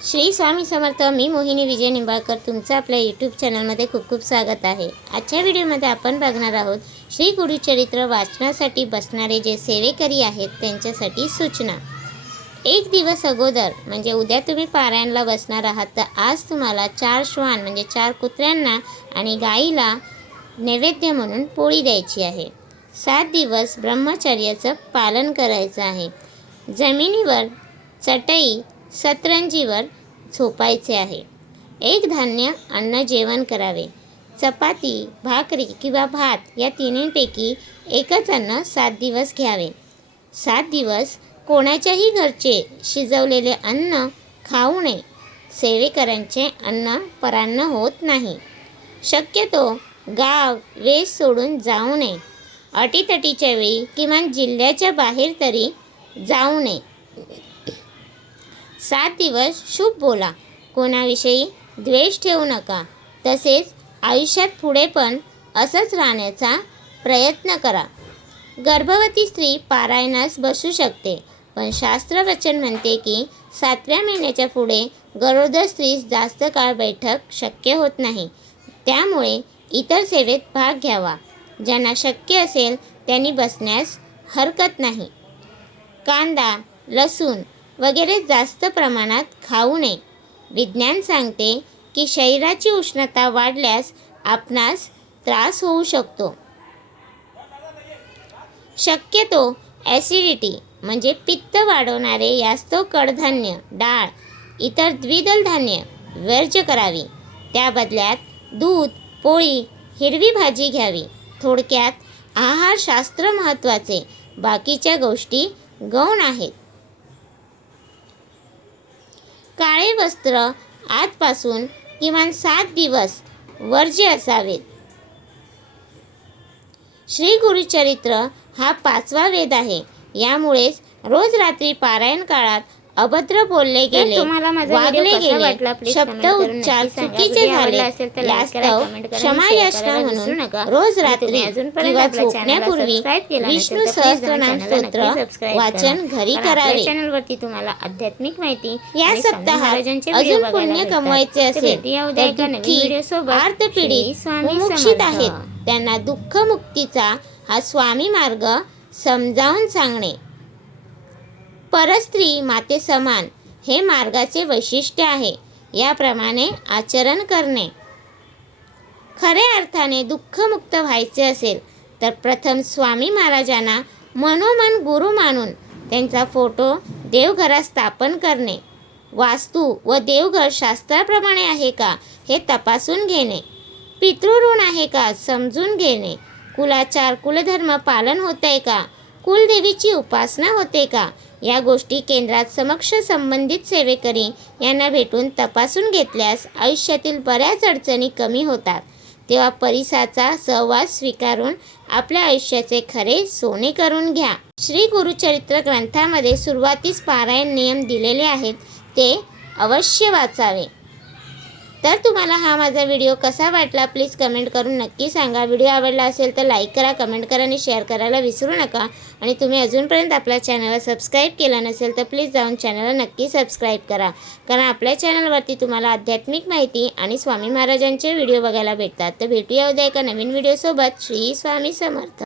श्री स्वामी समर्थ. मी मोहिनी विजय निंबाळकर. तुमचं आपल्या यूट्यूब चॅनलमध्ये खूप खूप स्वागत आहे. आजच्या व्हिडिओमध्ये आपण बघणार आहोत श्री गुरुचरित्र वाचनासाठी बसणारे जे सेवेकरी आहेत त्यांच्यासाठी सूचना. एक दिवस अगोदर म्हणजे उद्या तुम्ही पारायणला बसणार आहात तर आज तुम्हाला 4 श्वान म्हणजे 4 कुत्र्यांना आणि गाईला नैवेद्य म्हणून पोळी द्यायची आहे. 7 दिवस ब्रह्मचर्याचं पालन करायचं आहे. जमिनीवर चटई सतरंजीवर झोपायचे आहे. एक धान्य अन्न जेवण करावे. चपाती, भाकरी किंवा भात या तिन्हींपैकी एकच अन्न 7 दिवस घ्यावे. 7 दिवस कोणाच्याही घरचे शिजवलेले अन्न खाऊ नये. सेवेकऱ्यांचे अन्न परान्न होत नाही. शक्यतो गाव वेश सोडून जाऊ नये. अटीतटीच्या वेळी किमान जिल्ह्याच्या बाहेर तरी जाऊ नये. 7 दिवस शुभ बोला. कोणाविषयी द्वेष ठेवू नका. तसेच आयुष्यात पुढे पण असंच राहण्याचा प्रयत्न करा. गर्भवती स्त्री पारायणास बसू शकते, पण शास्त्रवचन म्हणते की 7व्या महिन्याच्या पुढे गरोदर स्त्रीस जास्त काळ बैठक शक्य होत नाही. त्यामुळे इतर सेवेत भाग घ्यावा. ज्यांना शक्य असेल त्यांनी बसण्यास हरकत नाही. कांदा, लसूण वगैरे जास्त प्रमाणात खाऊ नये. विज्ञान सांगते की शरीराची उष्णता वाढल्यास आपणास त्रास होऊ शकतो. शक्यतो ॲसिडिटी म्हणजे पित्त वाढवणारे यास्तव कडधान्य, डाळ, इतर द्विदल धान्य वर्ज्य करावी. त्या बदल्यात दूध, पोळी, हिरवी भाजी घ्यावी. थोडक्यात आहारशास्त्र महत्त्वाचे, बाकीच्या गोष्टी गौण आहेत. काळे वस्त्र आजपासून किमान 7 दिवस वर्ज्य असावेत. श्री गुरुचरित्र हा 5वा वेद आहे. यामुळेच रोज रात्री पारायण काळात अभद्र बोलले गेले, वागले गेले, शब्द उच्चार चुकीचे झाले यास्तव क्षमायाचना म्हणून रोज रात्री किंवा झोपण्यापूर्वी विष्णू सहस्त्रनाम स्तोत्र वाचन घरी करावे. चॅनलवरती तुम्हाला आध्यात्मिक माहिती या सप्ताहात अजून पुण्य कमवायचे असेल तर दुःखी, अर्थपीडित, मुमुक्षित आहेत त्यांना दुःखमुक्तीचा हा स्वामी मार्ग समजावून सांगणे. परस्त्री माते समान हे मार्गाचे वैशिष्ट्य आहे. याप्रमाणे आचरण करणे. खऱ्या अर्थाने दुःखमुक्त व्हायचे असेल तर प्रथम स्वामी महाराजांना मनोमन गुरु मानून त्यांचा फोटो देवघरात स्थापन करणे. वास्तू व देवघर शास्त्राप्रमाणे आहे का हे तपासून घेणे. पितृऋण आहे का समजून घेणे. कुलाचार कुलधर्म पालन होते का, कुलदेवीची उपासना होते का या गोष्टी केंद्रात समक्ष संबंधित सेवेकरी यांना भेटून तपासून घेतल्यास आयुष्यातील बऱ्याच अडचणी कमी होतात. तेव्हा परिसाचा सहवास स्वीकारून आपल्या आयुष्याचे खरे सोने करून घ्या. श्री गुरुचरित्र ग्रंथामध्ये सुरुवातीस पारायण नियम दिलेले आहेत, ते अवश्य वाचावे. तर तुम्हाला हा माझा व्हिडिओ कसा वाटला प्लीज कमेंट करून नक्की सांगा. व्हिडिओ आवडला असेल तर लाईक करा, कमेंट करा आणि शेअर करायला विसरू नका. आणि तुम्ही अजूनपर्यंत आपल्या चॅनलला सबस्क्राईब केलं नसेल तर प्लीज जाऊन चॅनलला नक्की सबस्क्राईब करा. कारण आपल्या चॅनलवरती तुम्हाला आध्यात्मिक माहिती आणि स्वामी महाराजांचे व्हिडिओ बघायला भेटतात. तर भेटूया उद्या एका नवीन व्हिडिओसोबत. श्री स्वामी समर्थ.